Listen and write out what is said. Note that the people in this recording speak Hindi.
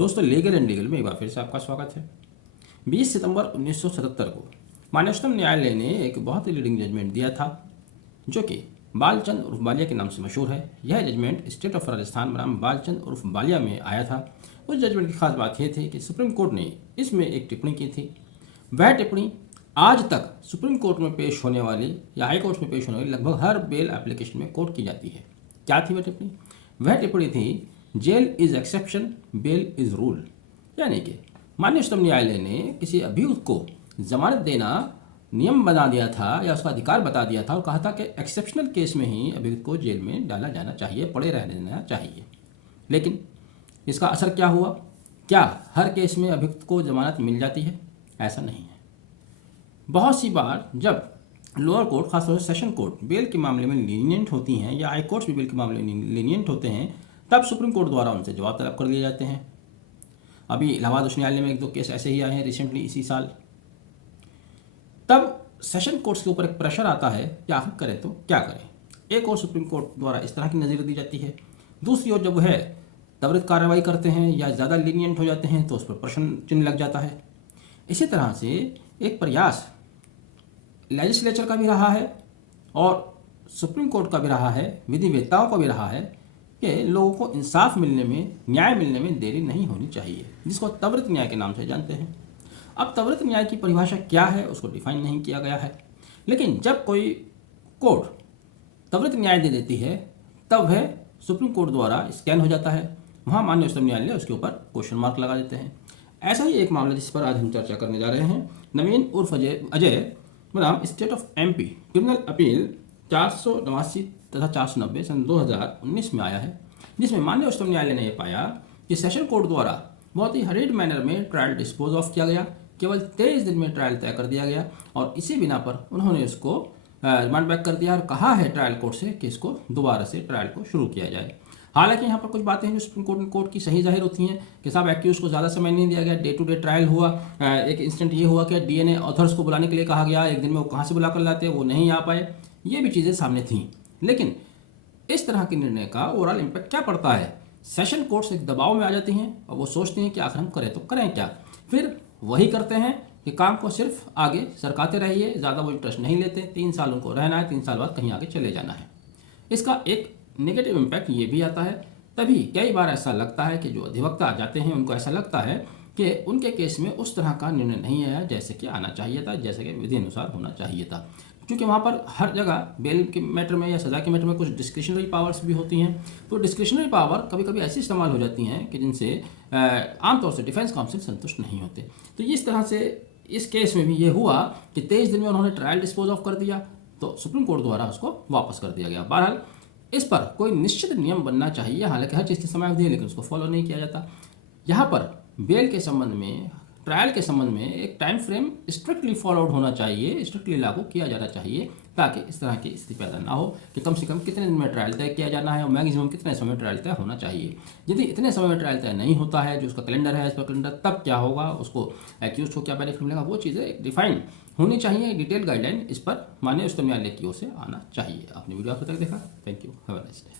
दोस्तों लीगल एंड लीगल में एक बार फिर से आपका स्वागत है। 20 सितंबर 1977 को माननीय उच्चतम न्यायालय ने एक बहुत ही लीडिंग जजमेंट दिया था जो कि बालचंद उर्फ बालिया के नाम से मशहूर है। यह जजमेंट स्टेट ऑफ राजस्थान बनाम बालचंद उर्फ बालिया में आया था। उस जजमेंट की खास बात यह थी कि सुप्रीम कोर्ट ने इसमें एक टिप्पणी की थी। वह टिप्पणी आज तक सुप्रीम कोर्ट में पेश होने वाली या हाई कोर्ट में पेश होने वाली लगभग हर बेल एप्लीकेशन में कोर्ट की जाती है। क्या थी वह टिप्पणी? वह टिप्पणी थी jail is exception, bail is rule. यानी कि माननीय उच्चतम न्यायालय ने किसी अभियुक्त को जमानत देना नियम बना दिया था या उसका अधिकार बता दिया था और कहा था कि एक्सेप्शनल केस में ही अभियुक्त को जेल में डाला जाना चाहिए, पड़े रहने देना चाहिए। लेकिन इसका असर क्या हुआ? क्या हर केस में अभियुक्त को जमानत मिल जाती है? ऐसा नहीं है। बहुत सी बार जब लोअर कोर्ट, खासतौर से सेशन कोर्ट बेल के मामले में लीनियंट होती हैं या हाई कोर्ट भी बेल के मामले में लीनियंट होते हैं, तब सुप्रीम कोर्ट द्वारा उनसे जवाब तलब कर लिए जाते हैं। अभी इलाहाबाद उच्च न्यायालय में एक दो केस ऐसे ही आए हैं रिसेंटली इसी साल। तब सेशन कोर्ट्स के ऊपर एक प्रेशर आता है कि आखिर करें तो क्या करें। एक और सुप्रीम कोर्ट द्वारा इस तरह की नज़र दी जाती है, दूसरी ओर जब वह त्वरित कार्रवाई करते हैं या ज़्यादा लीनियंट हो जाते हैं तो उस पर प्रश्न चिन्ह लग जाता है। इसी तरह से एक प्रयास लेजिस्लेचर का भी रहा है और सुप्रीम कोर्ट का भी रहा है, विधिवेत्ताओं का भी रहा है कि लोगों को इंसाफ मिलने में, न्याय मिलने में देरी नहीं होनी चाहिए, जिसको त्वरित न्याय के नाम से जानते हैं। अब त्वरित न्याय की परिभाषा क्या है उसको डिफाइन नहीं किया गया है, लेकिन जब कोई कोर्ट त्वरित न्याय दे देती है तब वह सुप्रीम कोर्ट द्वारा स्कैन हो जाता है। वहाँ माननीय उच्चतम न्यायालय उसके ऊपर क्वेश्चन मार्क लगा देते हैं। ऐसा ही एक मामला जिस पर आज हम चर्चा करने जा रहे हैं, नवीन उर्फ अजय बनाम state of MP criminal appeal 489 तथा 490 सन 2019 में आया है, जिसमें माननीय उच्चतम न्यायालय ने यह पाया कि सेशन कोर्ट द्वारा बहुत ही हरीड मैनर में ट्रायल डिस्पोज ऑफ किया गया। केवल 23 दिन में ट्रायल तय कर दिया गया और इसी बिना पर उन्होंने इसको रिमांड बैक कर दिया और कहा है ट्रायल कोर्ट से कि इसको दोबारा से ट्रायल को शुरू किया जाए। हालांकि यहाँ पर कुछ बातें हैं जो सुप्रीम कोर्ट की सही जाहिर होती हैं कि साहब एक्यूज को ज़्यादा समय नहीं दिया गया, डे टू डे ट्रायल हुआ। एक इंस्टेंट ये हुआ कि डीएनए ऑथर्स को बुलाने के लिए कहा गया, एक दिन में वो कहाँ से बुला कर लाते, वो नहीं आ पाए। ये भी चीज़ें सामने थीं, लेकिन इस तरह के निर्णय का ओवरऑल इम्पैक्ट क्या पड़ता है? सेशन कोर्ट्स एक दबाव में आ जाती हैं और वो सोचती हैं कि आखिर हम करें तो करें क्या। फिर वही करते हैं कि काम को सिर्फ आगे सरकाते रहिए, ज़्यादा वो इंटरेस्ट नहीं लेते। 3 साल उनको रहना है, 3 साल बाद कहीं आगे चले जाना है। इसका एक नेगेटिव इम्पैक्ट ये भी आता है। तभी कई बार ऐसा लगता है कि जो अधिवक्ता जाते हैं उनको ऐसा लगता है कि उनके केस में उस तरह का निर्णय नहीं आया जैसे कि आना चाहिए था, जैसे कि विधि अनुसार होना चाहिए था। क्योंकि वहाँ पर हर जगह बेल के मैटर में या सज़ा के मैटर में कुछ डिस्क्रिशनरी पावर्स भी होती हैं, तो डिस्क्रिशनरी पावर कभी कभी ऐसी इस्तेमाल हो जाती हैं कि जिनसे आमतौर से डिफेंस काउंसिल संतुष्ट नहीं होते। तो इस तरह से इस केस में भी ये हुआ कि 23 दिन में उन्होंने ट्रायल डिस्पोज ऑफ कर दिया, तो सुप्रीम कोर्ट द्वारा उसको वापस कर दिया गया। बहरहाल इस पर कोई निश्चित नियम बनना चाहिए, हालांकि हर चीज़ की समय अवधि है लेकिन उसको फॉलो नहीं किया जाता। यहाँ पर बेल के संबंध में, ट्रायल के संबंध में एक टाइम फ्रेम स्ट्रिक्टली फॉलोड होना चाहिए, स्ट्रिक्टली लागू किया जाना चाहिए, ताकि इस तरह की स्थिति पैदा ना हो कि कम से कम कितने दिन में ट्रायल तय किया जाना है और मैक्सिमम कितने समय में ट्रायल तय होना चाहिए। यदि इतने समय में ट्रायल तय नहीं होता है, जो उसका कैलेंडर है, इस पर कैलेंडर, तब क्या होगा, उसको एक्यूज को क्या बेनिफिट मिलेगा, वो चीज़ें डिफाइन होनी चाहिए। डिटेल गाइडलाइन इस पर माननीय उच्चतम न्यायालय की ओर से आना चाहिए। आपने वीडियो आखिर तक देखा, thank you, have a nice day.